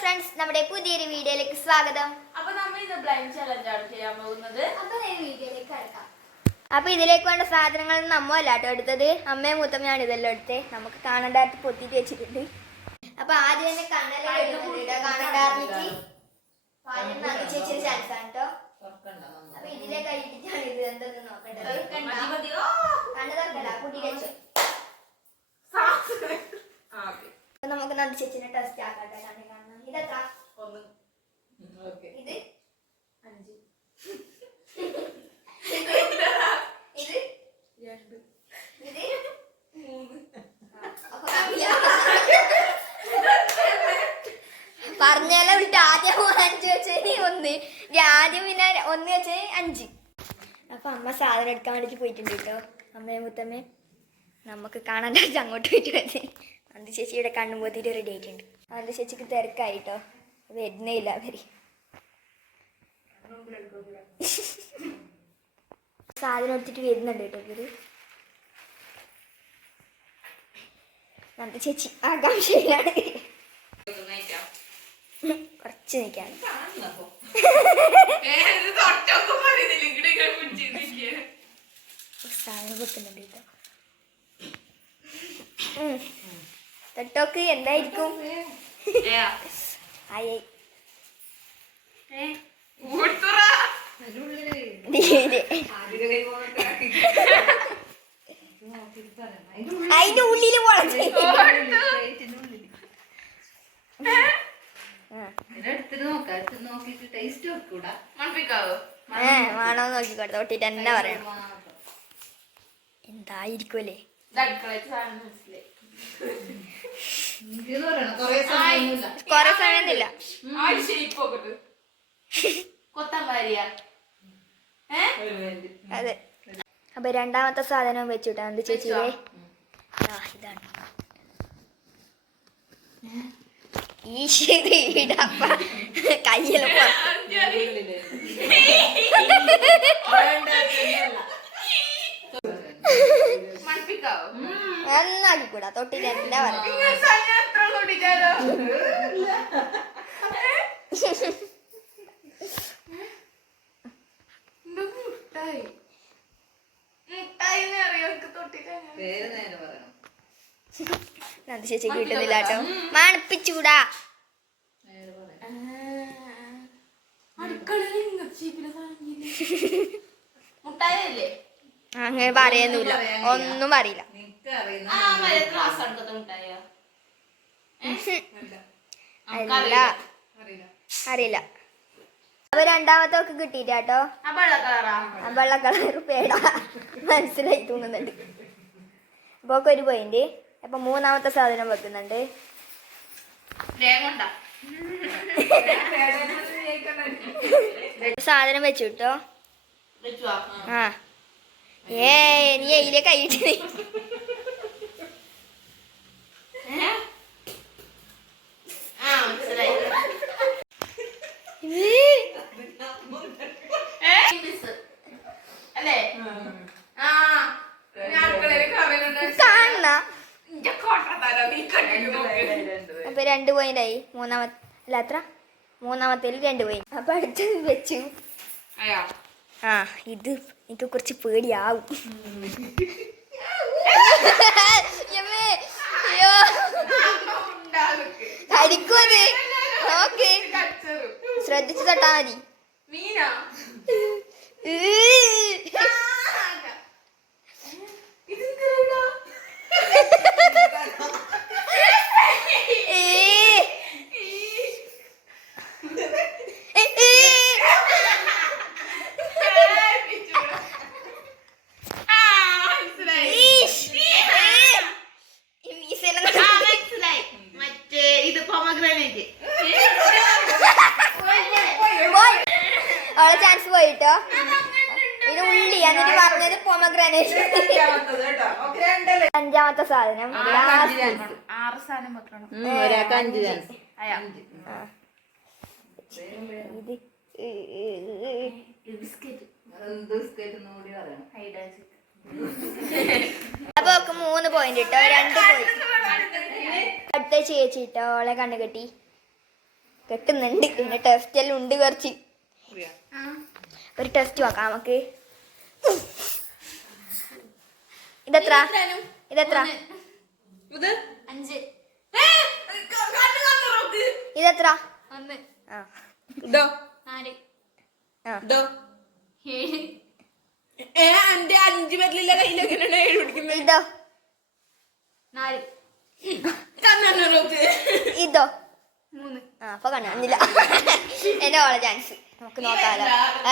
Friends, നമ്മുടെ പുതിയൊരു വീഡിയോയിലേക്ക് സ്വാഗതം. അപ്പോൾ നമ്മൾ ഇത് ബ്ലൈൻഡ് ചലഞ്ച് ആണ് ചെയ്യാൻ പോകുന്നത്. അപ്പോൾ ഇതിലേക്ക് വേണ്ട സാധനങ്ങൾ നമ്മ അല്ലാട്ടോ എടുത്തത്, അമ്മയും മൂത്തമ്മയാണ് ഇതെല്ലാം എടുത്തേ. നമുക്ക് കാണണ്ടാർത്ത് പൊത്തിട്ട് വെച്ചിട്ടുണ്ട്. അപ്പൊ ആദ്യം തന്നെ കാണണ്ടാർന്നിട്ട് ചേച്ചിയുടെ ചാൻസ് ആണ് കേട്ടോ. അപ്പൊ ഇതിലെ കഴിച്ചിട്ടാണ് ഇത് എന്തെന്ന് നോക്കേണ്ടത്. കണ്ടതല്ല കുട്ടി വെച്ചു. നമുക്ക് നന്ദി ചേച്ചിനെ ടെസ്റ്റ് ആക്കട്ടെ. കാണണം ഇതെത്ര? ഇത് 5. ഇത് 2. ഇത് 3. പറഞ്ഞാലോ വിട്ട് ആദ്യം 5 വെച്ചതിന് 1, ആദ്യം പിന്നെ 1 വെച്ചതിന് 5. അപ്പൊ അമ്മ സാധനം എടുക്കാൻ വേണ്ടിട്ട് പോയിട്ടുണ്ട് കേട്ടോ. അമ്മയും മുത്തമ്മയും നമുക്ക് കാണാൻ അങ്ങോട്ട് പോയിട്ട് വെച്ചേ. അന്തി ചേച്ചിയുടെ കണ്ണും പോത്തിട്ട് റെഡി ആയിട്ടുണ്ട്. അന്തി ചേച്ചിക്ക് തിരക്കായിട്ടോ, വരുന്നേ ഇല്ല അവര്. സാധനം എടുത്തിട്ട് വരുന്നുണ്ട് കേട്ടോ ഇവര്. അന്തി ചേച്ചി ആകാംക്ഷയിലാണ്. കുറച്ച് നിൽക്കാണ്. സാധനം വെക്കുന്നുണ്ട് കേട്ടോ. തൊട്ടോക്ക് എന്തായിരിക്കും? അതിന്റെ ഉള്ളില് വേണോന്ന് നോക്കിക്കോട്ടെ. തൊട്ടിട്ട് എന്നാ പറയണം. എന്തായിരിക്കുമല്ലേ? കൊറേ സമയൊന്നുമില്ല. അതെ. അപ്പൊ രണ്ടാമത്തെ സാധനം വെച്ചുട്ടാ എന്ത് ചേച്ചിയിലെ ഇതാണ്. ഈ കയ്യില് എന്നാക്കിക്കൂടാ. തൊട്ടിട്ട് എന്താ പറയുക? നന്ദി ചേച്ചി കിട്ടുന്നില്ല കേട്ടോ. മണപ്പിച്ചൂടാ. അങ്ങനെ പറയുന്നില്ല, ഒന്നും അറിയില്ല. അറിയില്ല. അപ്പൊ രണ്ടാമത്തെ ഒക്കെ കിട്ടിട്ടോ. വെള്ള കളർ പേടാ മനസ്സിലായി തോന്നുന്നുണ്ട്. അപ്പൊ ഒക്കെ ഒരു പോയിന്റ്. അപ്പൊ മൂന്നാമത്തെ സാധനം വെക്കുന്നുണ്ട്. സാധനം വെച്ചു കിട്ടോ. ആ നീ അതിലെ കൈയിട്ട് അപ്പൊ 2 പോയിന്റായി. മൂന്നാമത്തേൽ 2 പോയിന്റ്. അപ്പൊ അടുത്തത് വെച്ചു. ആ ഇത് എനിക്ക് കുറച്ച് പേടിയാവും. കടിക്കുന്നത് നോക്ക്, ശ്രദ്ധിച്ചു തൊട്ടാ മതി. അവളെ ചാൻസ് പോയിട്ടോ. ഇത് ഉള്ളി എന്നിട്ട് പറഞ്ഞത് പൊമഗ്രാനേറ്റ്. 5ാമത്തെ സാധനം. 6 സാധനം വെക്കണം. അപ്പൊ 3 പോയിന്റ് ഇട്ടോ. 2 പോയിന്റ്. അടുത്ത ചേച്ചി ഇട്ടോ. അവളെ കണ്ണു കെട്ടി. കെട്ടുന്നുണ്ട്. പിന്നെ ടെസ്റ്റ് എല്ലാം ഉണ്ട് കുറച്ച്. ഒരു ടെസ്റ്റ് നോക്കാം നമുക്ക്. ഇതെത്ര? ഇതെത്ര? ഇതെത്ര? ആ ഇതോ ആ ഇതോ 5 പേരിലുള്ള കയ്യിലൊക്കെ 7 പിടിക്കുന്നത്. ഇതോ ഇതോ ആ അപ്പൊ കണ്ടില്ല. എന്റെ ഓളെ ചാൻസ് നമുക്ക് നോക്കാലോ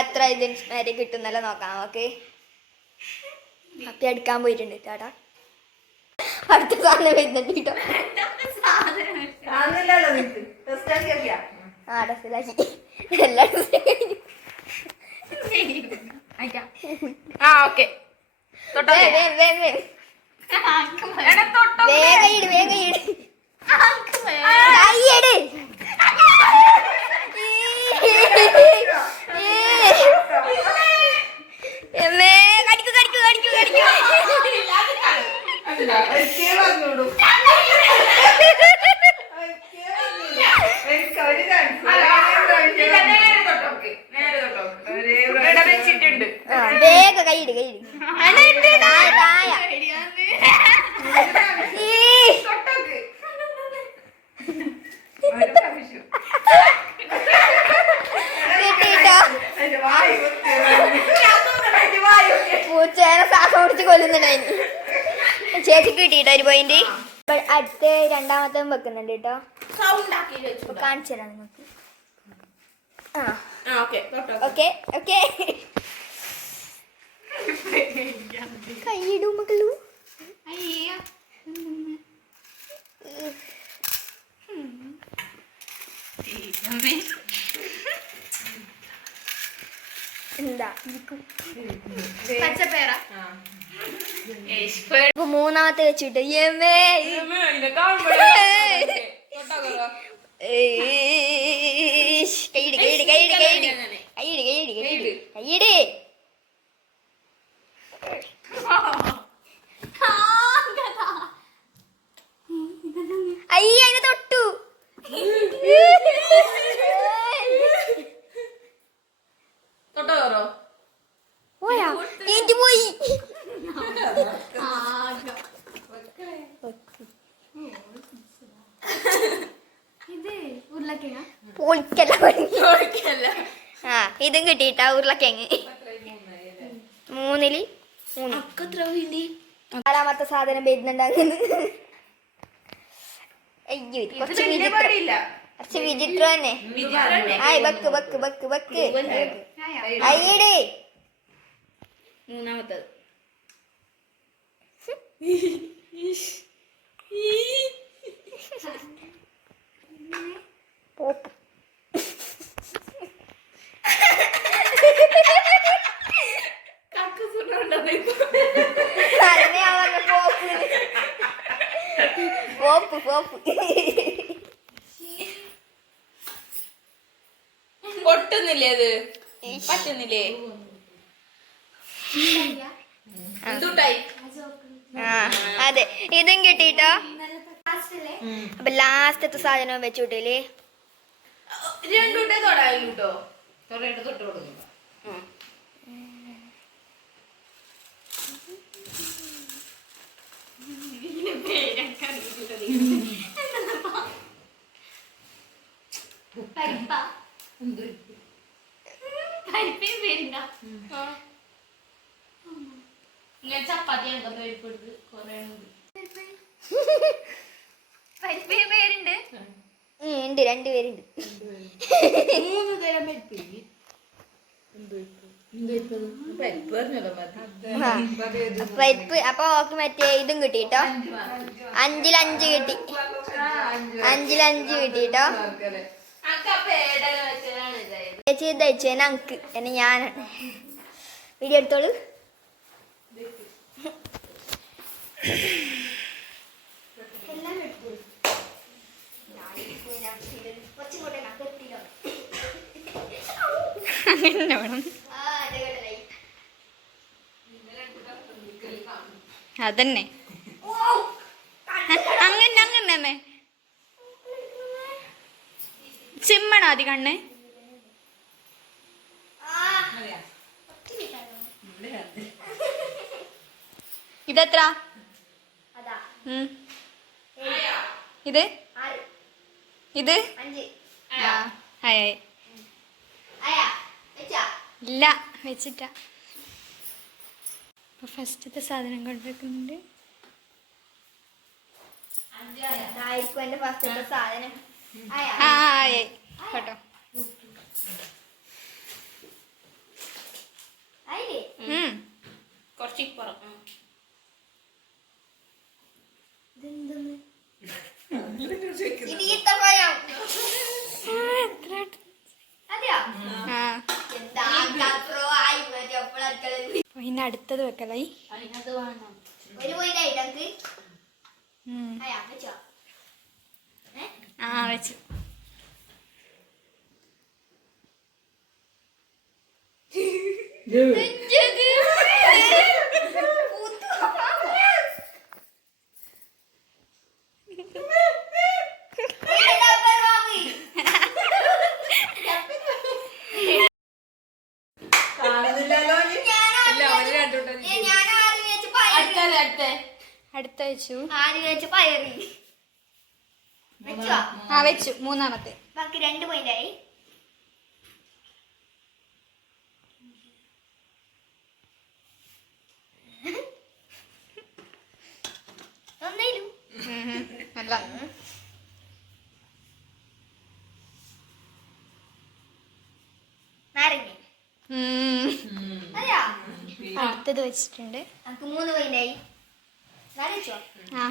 എത്ര ഇതിന് വരെ കിട്ടുന്നല്ലോ നോക്കാം നമുക്ക്. അപ്പി എടുക്കാൻ പോയിട്ടുണ്ട് ചേട്ടാ. അടുത്ത സാധനം വരുന്നുണ്ട് കേട്ടോ. ആ ഡ്രസ്സിലാക്കി എല്ലാ ഡ്രസ്സും കഴിഞ്ഞു. ഓക്കെ വേഗം ഇട് വേഗം ഇട്. കയ്യട്. കടിക്കു കടിക്കു കടിക്കു കടിക്കു. വെച്ചിട്ടുണ്ട്. വേഗം കൈയിട് കൈയിട്. പൂച്ചേനെ ശ്വാസം പിടിച്ച് കൊല്ലുന്നുണ്ടായിരുന്നു. ചേച്ചിക്ക് കിട്ടിട്ടോ ഒരു പോയിന്റ്. അടുത്ത രണ്ടാമത്തെ വെക്കുന്നുണ്ട് കേട്ടോ. കാണിച്ചു തരാം നിങ്ങൾക്ക്. ഓക്കെ ഓക്കെ കൈയിടൂ മകളൂ. എന്താ ഇപ്പൊ മൂന്നാമത്തെ വെച്ചിട്ട് കൈയിട് കൈയിട് കൈയിട് കൈയിട് കൈയിട് കൈയിട് കൈയിട് കൈയിട്. അയ്യ അതിനെ തൊട്ടു. പോയാ എനിക്ക് പോയി. ആ ഇതും കിട്ടിട്ടാ ഉരുളക്കിഴങ്ങ്. 3 നാലാമത്തെ സാധനം വരുന്നുണ്ട്. അങ്ങനെ അയ്യോ ഇത് കുറച്ച് വിചിത്രം തന്നെ. ആയി ബക്ക് ബക്ക് ബക്ക് ബക്ക് അയ്യടേ. മൂന്നാമത്തത് പോപ്പ് പോപ്പ് പൊട്ടുന്നില്ലേ? അത് പറ്റുന്നില്ലേ? അതെ ഇതും കിട്ടിട്ടോ. അപ്പൊ ലാസ്റ്റത്തെ സാധനം വെച്ചുവിട്ടില്ലേ? രണ്ടൂട്ടേ തൊടായിട്ടോ. തൊടയിട്ട് തൊട്ട് കൊടുക്കുക. ചപ്പാത്തി പേരുണ്ട്. ഉണ്ട് 2 പേരുണ്ട്. 3 തരം പരിപ്പ്. അപ്പൊ ഓക്ക് മറ്റേ ഇതും കിട്ടിട്ടോ. 5 കിട്ടി. 5 കിട്ടിട്ടോ. ചേച്ചി ഇതയച്ചു അങ്ക് എന്നെ ഞാൻ വീഡിയോ എടുത്തോളൂ. അതന്നെ അങ്ങനെ അങ്ങനെ ചിമ്മണോ ആദ്യം കണ്ണ്? ഇതെത്ര? അതാ ഇത് 6 ഇത് 5 ആ ആയി ആയാ വെച്ചാ ഇല്ല വെച്ചിട്ടാ. അപ്പൊ ഫസ്റ്റത്തെ സാധനം കൊണ്ടുവെക്കുന്നുണ്ട്. ആയിരിക്കും എന്റെ ഫസ്റ്റത്തെ സാധനം. ആയാ ആ ആയി കേട്ടോ. ആയില്ലേ? കുറച്ച് ഇപ്പുറം. ഇതെന്തെന്ന്? ഇത് ഈത്തപ്പഴം. അതെയോ? ആ എന്താ അത്രോ ആയി മതി അപ്പോഴാണ്. പിന്നെ അടുത്തത് വെക്കലായി. അതിനകത്ത് വേണം. ഒരു പോയിന്റ് ആയിട്ട് നമുക്ക് ആയാ വെച്ചോ? ആ വെച്ചു. അടുത്ത വെച്ചു. ആ വെച്ചു. മൂന്നാമത്തെ. ബാക്കി 2 പോയിന്റ് ആയി. ഒന്നേലും അല്ല നാരങ്ങ. അതെയോ? അടുത്തത് വെച്ചിട്ടുണ്ട്. നമുക്ക് 3 പോയിന്റ് ആയി. വെച്ചോ? ആ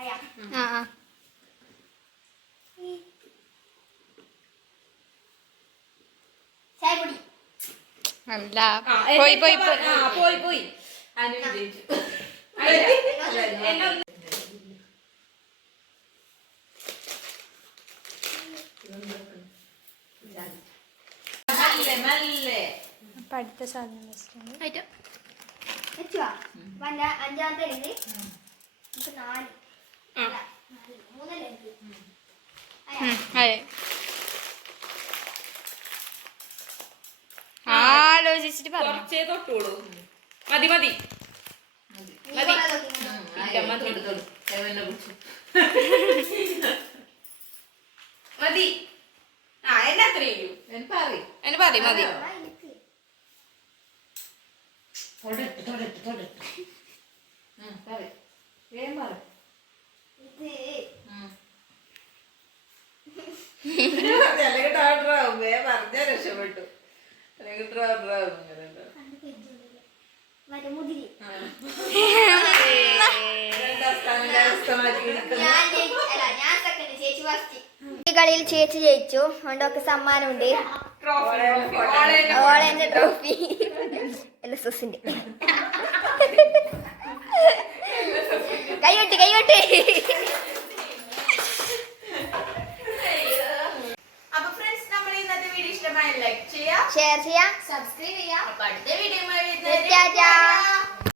അയ്യാ ആ ആ ചായപ്പൊടി. അല്ല പോയി പോയി പോയി. പോയി അനു വിജയിച്ചു. അപ്പൊ അടുത്ത സാധനം വെച്ചിട്ടുണ്ട്. വെച്ചോ? 5-ാമത്തെ ഉണ്ട്. നമുക്ക് 4 3 ഉണ്ട്. അതെ ആലോചിച്ചിട്ട് പറഞ്ഞു. കുറച്ചേ തൊട്ടോളൂ. മതി മതി മതി. മതി. ആ എന്നെ അത്രയും എന്നെ മതി മതി. രക്ഷപ്പെട്ടു. മുതിരി ഈ കളിയിൽ ചേച്ചി ജയിച്ചു. അതുകൊണ്ടൊക്കെ സമ്മാനമുണ്ട്. ഓളേന്റെ ട്രോഫി LSSന്റെ. കൈകൊട്ടി കൈകൊട്ടി. അപ്പൊ ഫ്രണ്ട്സ്, നമ്മൾ ഇന്നത്തെ വീഡിയോ ഇഷ്ടമായ ലൈക്ക് ചെയ്യാം, ഷെയർ ചെയ്യാം, സബ്സ്ക്രൈബ് ചെയ്യാം. അപ്പൊ അടുത്ത വീഡിയോ